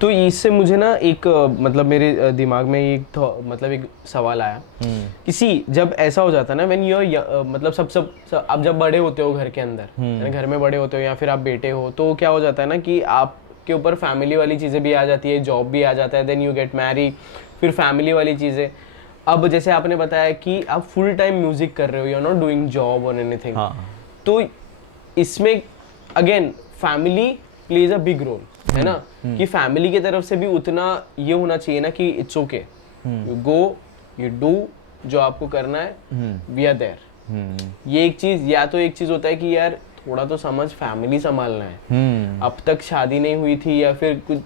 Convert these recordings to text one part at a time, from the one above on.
तो इससे मुझे ना एक मतलब मेरे दिमाग में एक मतलब एक सवाल आया किसी जब ऐसा हो जाता है ना व्हेन यू मतलब सब आप जब बड़े होते हो घर के अंदर, यानी घर में बड़े होते हो या फिर आप बेटे हो, तो क्या हो जाता है ना कि आपके ऊपर फैमिली वाली चीज़ें भी आ जाती है, जॉब भी आ जाता है, देन यू गेट मैरी, फिर फैमिली वाली चीज़ें। अब जैसे आपने बताया कि आप फुल टाइम म्यूजिक कर रहे हो, you are not doing job और एनीथिंग, तो इसमें again family plays a big role, है ना, कि फैमिली की तरफ से भी उतना ये होना चाहिए ना कि it's okay, you go, you do जो आपको करना है, वी आर देयर। ये एक चीज, या तो एक चीज होता है कि यार थोड़ा तो समझ, फैमिली संभालना है, अब तक शादी नहीं हुई थी या फिर कुछ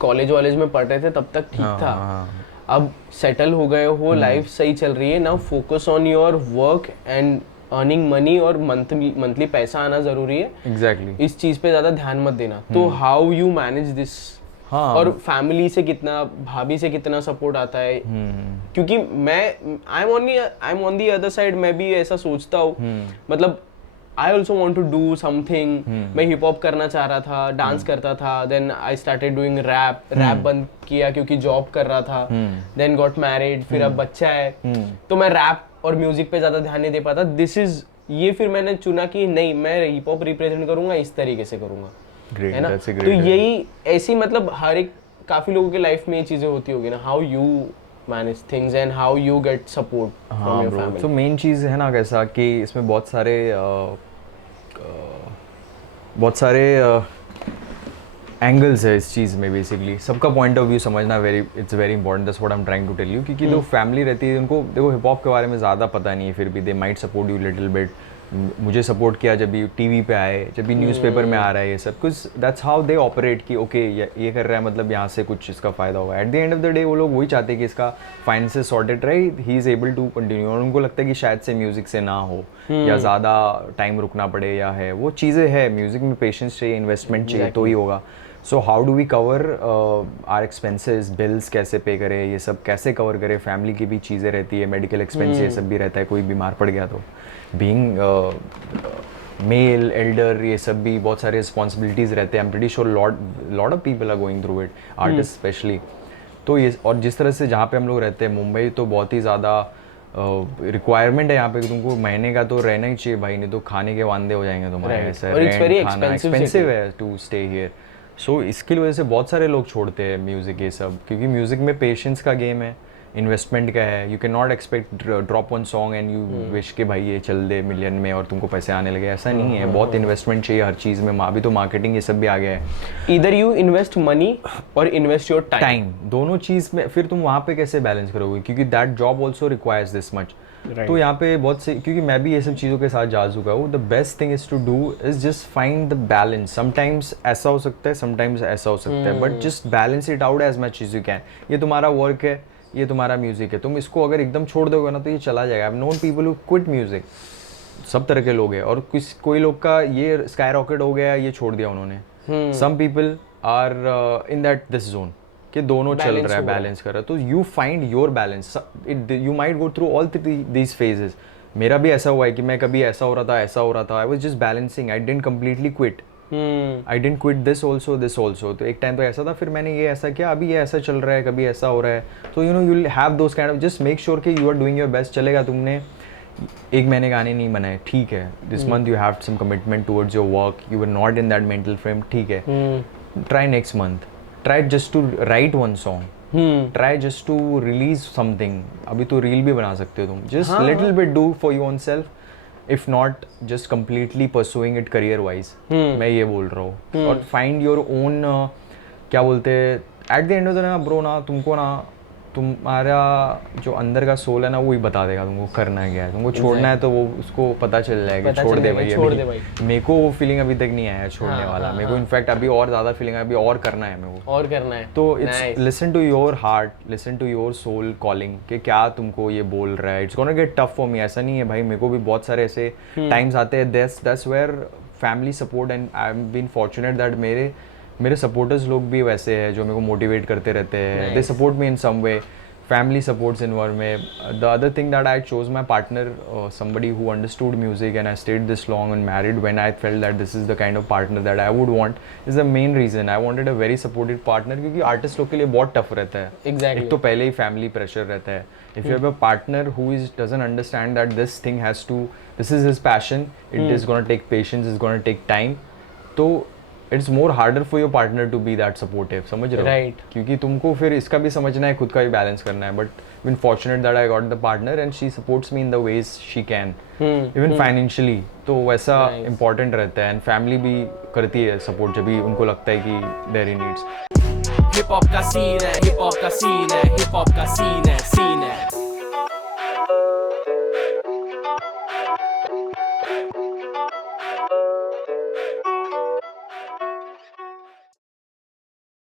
कॉलेज वॉलेज में पढ़ रहे थे तब तक ठीक था, अब सेटल हो गए हो, लाइफ सही चल रही है, now focus on your work and earning money, और मंथली पैसा आना जरूरी है, एग्जैक्टली इस चीज पे ज्यादा ध्यान मत देना। तो हाउ यू मैनेज दिस? और फैमिली से कितना, भाभी से कितना सपोर्ट आता है? क्योंकि मैं I am on the other side, मैं भी ऐसा सोचता हूँ, मतलब I also want to do something. मैं हिप हॉप करना चाह रहा था, डांस करता था, then I started doing rap बंद किया क्योंकि जॉब कर रहा था, देन गॉट मैरिड, फिर अब बच्चा है, तो मैं रैप और म्यूजिक पे ज्यादा ध्यान नहीं दे पाता। ये फिर मैंने चुना कि नहीं, मैं हिप हॉप रिप्रेजेंट करूंगा, इस तरीके से करूंगा, है ना। तो यही ऐसी मतलब हर एक काफी लोगों की लाइफ में ये चीजें होती होगी ना, how you manage things and how you get support from your family. तो मेन चीज़ है ना कैसा कि इसमें बहुत सारे एंगल्स है इस चीज़ में। बेसिकली सबका पॉइंट ऑफ व्यू समझना it's very important, that's what I am trying to tell you. क्योंकि जो फैमिली रहती है उनको देखो हिप हॉप के बारे में ज़्यादा पता नहीं है, फिर भी they might support you little bit. मुझे सपोर्ट किया जब भी टीवी पे आए, जब भी न्यूज़पेपर में आ रहा है ये सब कुछ, दैट्स हाउ दे ऑपरेट कि ओके ये कर रहा है, मतलब यहाँ से कुछ इसका फ़ायदा होगा। At the end of the day वो लोग वही चाहते हैं कि इसका फाइनेंसेस सॉर्टेड रहे, he is able to continue. और उनको लगता है कि शायद से म्यूज़िक से ना हो या ज़्यादा टाइम रुकना पड़े, या है वो चीज़ें है म्यूज़िक में पेशेंस चाहिए, इन्वेस्टमेंट चाहिए, तो ही होगा। So how do we cover our expenses, bills कैसे पे करें, ये सब कैसे कवर करें। फैमिली की भी चीज़ें रहती है, मेडिकल एक्सपेंस ये सब भी रहता है, कोई बीमार पड़ गया तो बीइंग मेल एल्डर, ये सब भी बहुत सारे रिस्पॉन्सिबिलिटीज़ रहते हैं। I am pretty sure lot of people are going through it, artist specially. तो ये, और जिस तरह से जहाँ पे हम लोग रहते हैं मुंबई, तो बहुत ही ज़्यादा रिक्वायरमेंट है यहाँ पे कि तुमको महीने का तो रहना ही चाहिए भाई, नहीं तो खाने के वांदे हो जाएंगे तुम्हारे। ऐसा रेंट, खाना एक्सपेंसिव है टू स्टे हियर। सो इसकी वजह से बहुत सारे लोग छोड़ते हैं म्यूज़िक ये सब, क्योंकि म्यूज़िक में पेशेंस का गेम है, इन्वेस्टमेंट का है। You can not expect drop one song and you wish के भाई ये चल दे मिलियन में और तुमको पैसे आने लगे, ऐसा नहीं है। बहुत इन्वेस्टमेंट चाहिए हर चीज़ में। अभी तो मार्केटिंग ये सब भी आ गया है। इधर यू इन्वेस्ट मनी और इन्वेस्ट योर टाइम, दोनों चीज़ में। फिर तुम वहाँ पे कैसे बैलेंस करोगे, क्योंकि that job also requires this much. तो यहाँ पे बहुत से, क्योंकि मैं भी ये सब चीज़ों के साथ जा चुका हूँ, the best thing is to do is just find the balance. Sometimes ऐसा हो सकता है, समटाइम्स ऐसा हो सकता है, but just balance it out as much as you can. ये तुम्हारा वर्क है, ये तुम्हारा म्यूज़िक है, तुम इसको अगर एकदम छोड़ दोगे ना तो ये चला जाएगा। I known people who quit music, सब तरह के लोग हैं, और कोई लोग का ये स्काई रॉकेट हो गया, ये छोड़ दिया उन्होंने। Some people are in that this zone कि दोनों चल रहा है, बैलेंस कर रहा है। तो you find your balance, you might go through all these phases. मेरा भी ऐसा हुआ है कि मैं कभी ऐसा हो रहा था, ऐसा हो रहा था, I was just balancing, I didn't completely quit, I didn't quit this also. तो एक टाइम तो ऐसा था, फिर मैंने ये ऐसा किया, अभी ये ऐसा चल रहा है, कभी ऐसा हो रहा है। तो you know you will have those kind of, just make sure कि you are doing your best. चलेगा तुमने एक महीने गाने नहीं बनाए, ठीक है, this month you have some commitment towards your work, you are not in that mental frame, ठीक है, try next month, try just to write one song, try just to release something. अभी तो रील भी बना सकते हो तुम, just little bit do for your own self, if not just completely pursuing it career wise. मैं ये बोल रहा हूँ। और फाइंड योर ओन, क्या बोलते हैं, at the end of the day ना ब्रो, ना तुमको ना तुम्हारा जो अंदर का सोल है ना, वही बता देगा तुमको करना है क्या है। तुमको छोड़ना है तो वो उसको पता चल जाएगा, छोड़ दे भाई। मेरे को वो फीलिंग अभी तक नहीं आया छोड़ने वाला। मेरे को इनफैक्ट अभी और ज़्यादा फीलिंग है, अभी और करना है मेरे को, और करना है। तो it's listen to your heart, listen to your soul calling, कि क्या तुमको ये बोल रहा है। It's gonna get tough for me, ऐसा नहीं है भाई, मेरे को भी बहुत सारे ऐसे टाइम्स आते हैं। That's where family support, and I am been fortunate that मेरे सपोर्टर्स लोग भी वैसे हैं जो मेरे को मोटिवेट करते रहते हैं। They support me in some way, family supports in one way. The other thing that I chose my partner, somebody who understood music, and I stayed this long and married when I felt that this is the kind of partner that I would want, is the main reason. I wanted a very supportive partner, क्योंकि artist लोग के लिए बहुत tough रहता है. Exactly. एक तो पहले ही फैमिली प्रेशर रहता है. If you have a partner who doesn't understand that this is his passion, it is gonna take patience, it's gonna take time, तो it's more harder for your partner to be that supportive. समझ रहे हो? Right. क्योंकि तुमको फिर इसका भी समझना है, खुद का भी बैलेंस करना है. But been fortunate that I got the partner and she supports me in the ways she can, even financially. तो वैसा इंपॉर्टेंट रहता है. एंड फैमिली भी करती है सपोर्ट जब भी उनको लगता है कि there he needs. Hip hop का सीन है, हिप हॉप का सीन है, हिप हॉप का सीन है, सीन है.